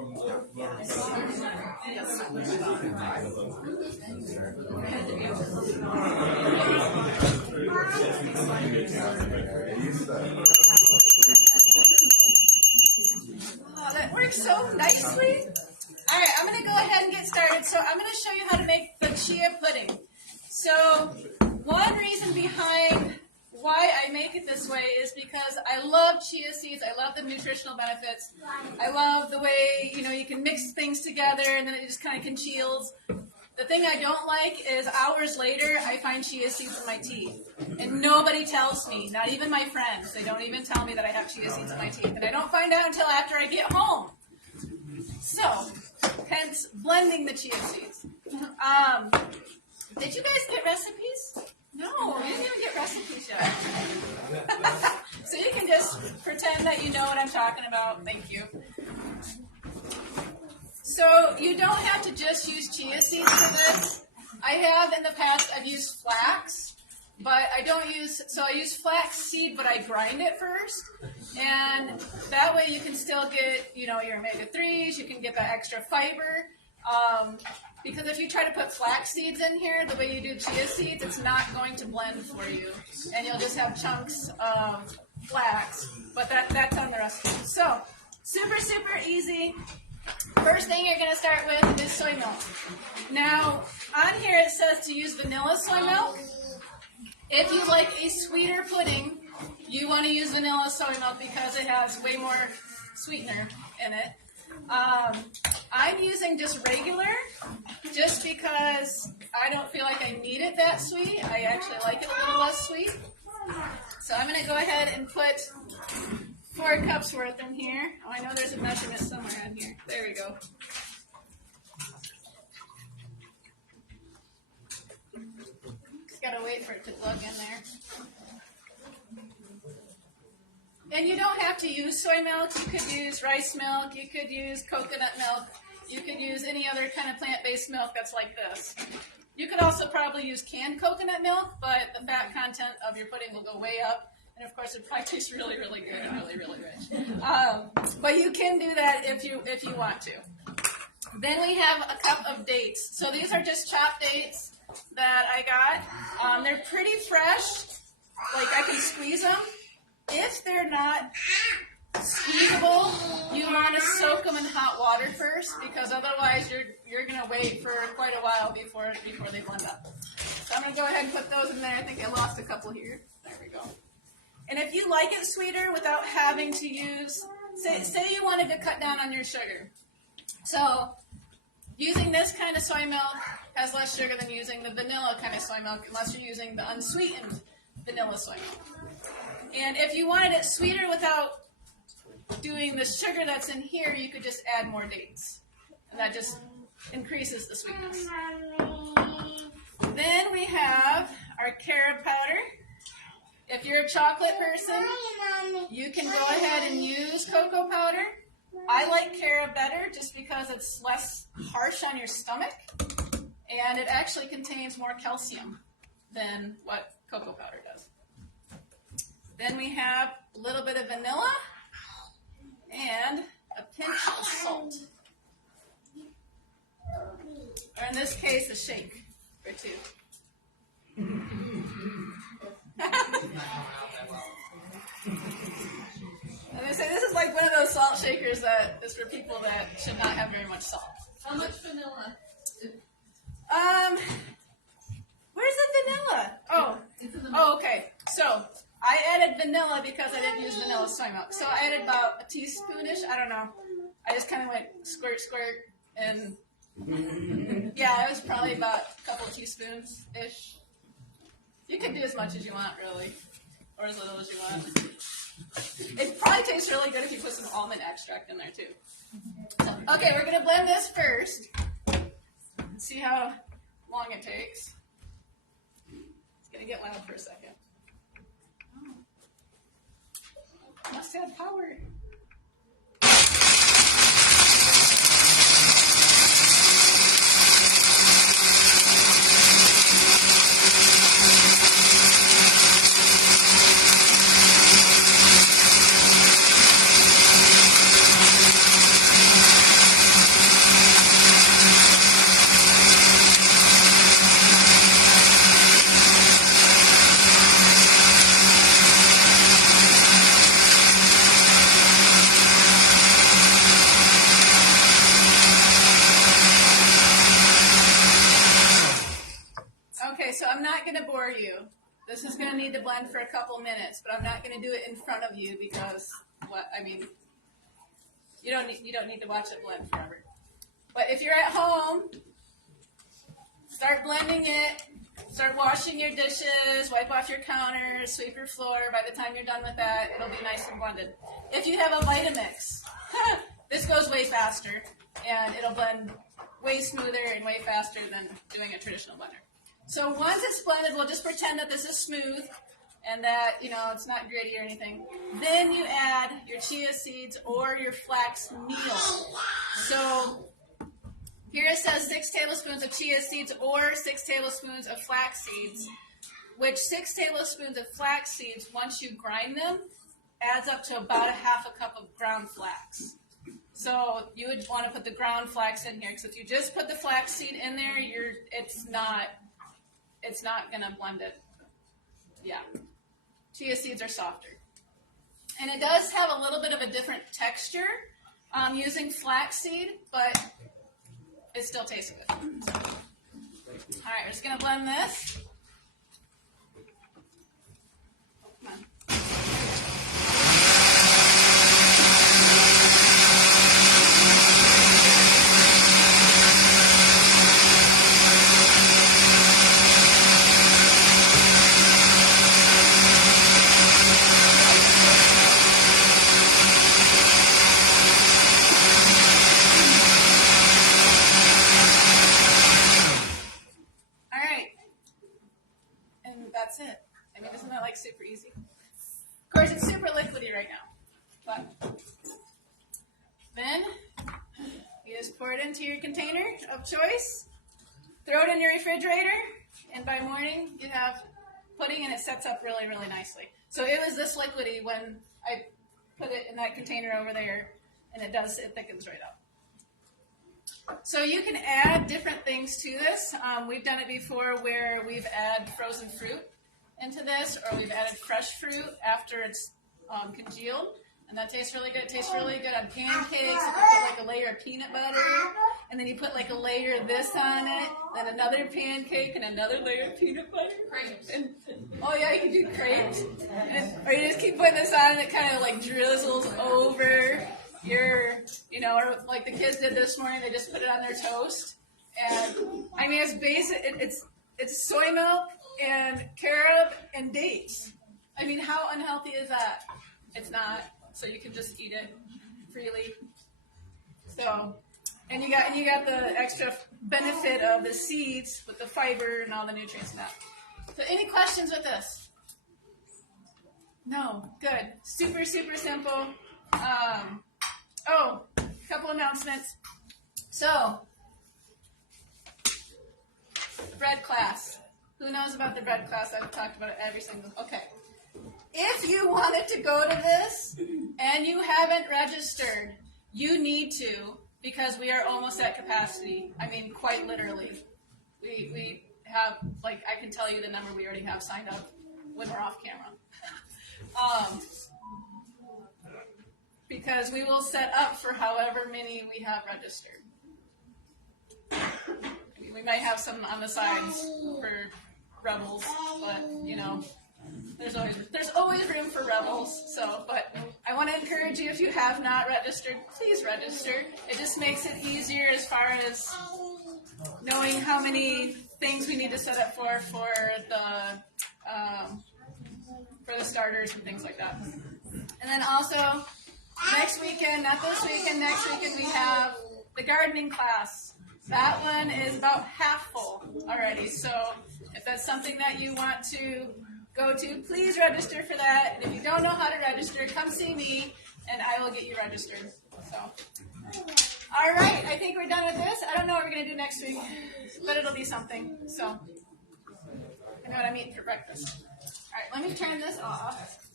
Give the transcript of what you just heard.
Oh, that works so nicely. All right, I'm going to go ahead and get started. So I'm going to show you how to make the chia pudding. So one reason behind why I make it this way is because I love chia seeds. I love the nutritional benefits. I love the way, you can mix things together and then it just kind of congeals. The thing I don't like is hours later, I find chia seeds in my tea. And nobody tells me, not even my friends. They don't even tell me that I have chia seeds in my teeth. And I don't find out until after I get home. So, hence blending the chia seeds. Did you guys get recipes? No, you didn't even get recipes yet. So you can just pretend that you know what I'm talking about. Thank you. So you don't have to just use chia seeds for this. I have in the past, I've used flax, but I use flax seed, but I grind it first. And that way you can still get, your omega-3s, you can get that extra fiber. Because if you try to put flax seeds in here, the way you do chia seeds, it's not going to blend for you. And you'll just have chunks of flax, but that's on the recipe. So, super, super easy. First thing you're going to start with is soy milk. Now, on here it says to use vanilla soy milk. If you like a sweeter pudding, you want to use vanilla soy milk because it has way more sweetener in it. I'm using just regular, just because I don't feel like I need it that sweet. I actually like it a little less sweet. So I'm going to go ahead and put 4 cups worth in here. Oh, I know there's a measurement somewhere on here. There we go. Just got to wait for it to plug in there. And you don't have to use soy milk. You could use rice milk. You could use coconut milk. You could use any other kind of plant-based milk that's like this. You could also probably use canned coconut milk, but the fat content of your pudding will go way up. And of course, it probably tastes really, really good and really, really rich. But you can do that if you want to. Then we have a cup of dates. So these are just chopped dates that I got. They're pretty fresh. Like I can squeeze them. If they're not squeezable, you want to soak them in hot water first, because otherwise you're going to wait for quite a while before they blend up. So I'm going to go ahead and put those in there. I think I lost a couple here. There we go. And if you like it sweeter without having to use, say you wanted to cut down on your sugar. So using this kind of soy milk has less sugar than using the vanilla kind of soy milk, unless you're using the unsweetened vanilla soy milk. And if you wanted it sweeter without doing the sugar that's in here, you could just add more dates. And that just increases the sweetness. Then we have our carob powder. If you're a chocolate person, you can go ahead and use cocoa powder. I like carob better just because it's less harsh on your stomach. And it actually contains more calcium than what cocoa powder does. Then we have a little bit of vanilla and a pinch of salt. Or in this case, a shake or 2. I'm going to say this is like one of those salt shakers that is for people that should not have very much salt. How much vanilla? Where's the vanilla? Oh, okay. So I added vanilla because I didn't use vanilla soy milk. So I added about a teaspoonish. I don't know. I just kind of went squirt, squirt, and yeah, it was probably about a couple of teaspoons-ish. You can do as much as you want, really, or as little as you want. It probably tastes really good if you put some almond extract in there, too. So, okay, we're going to blend this first. See how long it takes. It's going to get loud for a second. Oh. Must have power. not going to bore you. This is going to need to blend for a couple minutes, but I'm not going to do it in front of you because, you don't need to watch it blend forever. But if you're at home, start blending it. Start washing your dishes, wipe off your counters, sweep your floor. By the time you're done with that, it'll be nice and blended. If you have a Vitamix, this goes way faster, and it'll blend way smoother and way faster than doing a traditional blender. So once it's blended, we'll just pretend that this is smooth and that, it's not gritty or anything. Then you add your chia seeds or your flax meal. So here it says 6 tablespoons of chia seeds or 6 tablespoons of flax seeds, which 6 tablespoons of flax seeds, once you grind them, adds up to about a half a cup of ground flax. So you would want to put the ground flax in here, because if you just put the flax seed in there, it's not going to blend it. Yeah. Chia seeds are softer. And it does have a little bit of a different texture using flaxseed, but it still tastes good. So. All right, we're just going to blend this. Come on. That's it. Isn't that super easy? Of course, it's super liquidy right now. But then you just pour it into your container of choice, throw it in your refrigerator, and by morning you have pudding, and it sets up really, really nicely. So it was this liquidy when I put it in that container over there, and it thickens right up. So you can add different things to this. We've done it before where we've added frozen fruit into this, or we've added fresh fruit after it's congealed, and that tastes really good. It tastes really good on pancakes. If you put a layer of peanut butter, and then you put a layer of this on it, then another pancake, and another layer of peanut butter. Crepes. And, oh yeah, you can do crepes. Or you just keep putting this on, and it kind of drizzles over your, or like the kids did this morning, they just put it on their toast. And it's basic. It's soy milk and carob and dates. How unhealthy is that? It's not. So you can just eat it freely. So, and you got the extra benefit of the seeds with the fiber and all the nutrients in that. So any questions with this? No. Good. Super, super simple. A couple announcements. So, bread class. Who knows about the bread class? I've talked about it every single. Okay. If you wanted to go to this and you haven't registered, you need to, because we are almost at capacity. Quite literally. We have, I can tell you the number we already have signed up when we're off camera. Because we will set up for however many we have registered. We might have some on the sides for rebels, but there's always room for rebels. So, but I want to encourage you, if you have not registered, please register. It just makes it easier as far as knowing how many things we need to set up for the starters and things like that. And then also, next weekend, not this weekend, next weekend we have the gardening class. That one is about half full already. So if that's something that you want to go to, please register for that. And if you don't know how to register, come see me and I will get you registered. So, all right, I think we're done with this. I don't know what we're going to do next week, but it'll be something. So I know what I'm eating for breakfast. All right, let me turn this off.